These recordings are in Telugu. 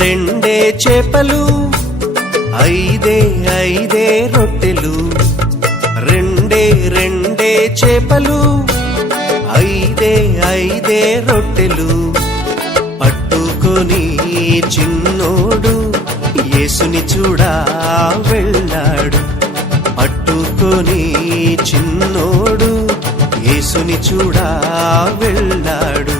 రెండే చేపలు, ఐదే రొట్టెలు. రెండే చేపలు, ఐదే రొట్టెలు. పట్టుకొని చిన్నోడు యేసుని చూడా వెళ్ళాడు. పట్టుకొని చిన్నోడు యేసుని చూడా వెళ్ళాడు.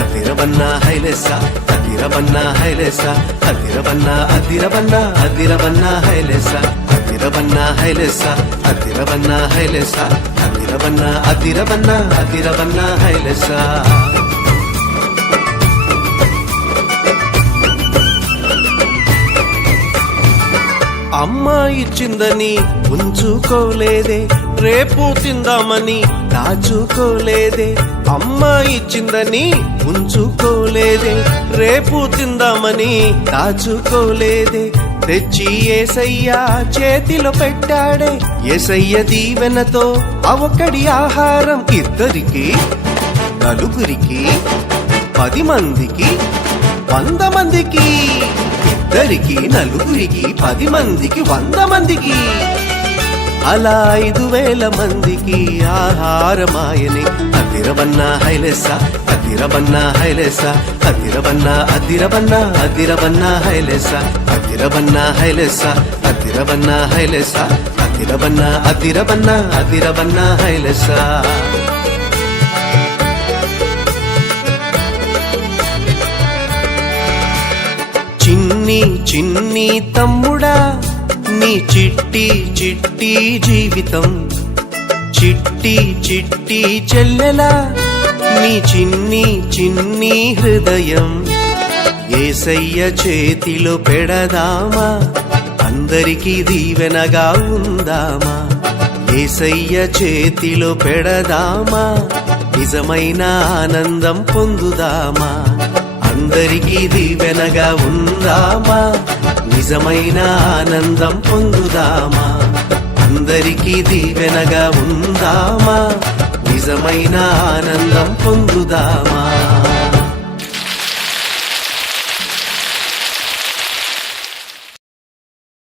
అదిరవన్నా హైలెసా, అదిరవన్నా హైలెసా, అదిరవన్నా అదిరవన్నా అదిరవన్నా హైలెసా, అదిరవన్నా హైలెసా, అదిరవన్నా హైలెసా, అదిరవన్నా అదిరవన్నా అదిరవన్నా హైలెసా. అమ్మ ఇచ్చిందని ఉంచుకోలేదే, రేపు తిందామని దాచుకోలేదే. అమ్మ ఇచ్చిందని ఉంచుకోలేదే, రేపు తిందామని దాచుకోలేదే. తెచ్చి యేసయ్య చేతిలో పెట్టాడే. యేసయ్య దీవెనతో అవకడి ఆహారం ఇద్దరికి, నలుగురికి, 10 మందికి, 100 మందికి. ఇద్దరికి, నలుగురికి, 10 మందికి, 100 మందికి. అలా 5,000 మందికి ఆహారమాయని. అదిరవన్నా హైలెసా, అదిరవన్నా హైలెసా, అదిరవన్నా అదిరవన్నా అదిరవన్నా హైలెసా, అదిరవన్నా హైలెసా, అదిరవన్నా హైలెసా, అదిరవన్నా అదిరవన్నా అదిరవన్నా హైలెసా. చిన్ని తమ్ముడా, నీ చిట్టి జీవితం. చిట్టి చెల్లెలా, నీ చిన్ని హృదయం. యేసయ్య చేతిలో పెడదామా, అందరికీ దీవెనగా ఉందామా. యేసయ్య చేతిలో పెడదామా, నిజమైన ఆనందం పొందుదామా. అందరికీ దీవెనగా ఉందామా, నిజమైన ఆనందం పొందుదామా. అందరికీ దీవెనగా ఉందామా, నిజమైన ఆనందం పొందుదామా.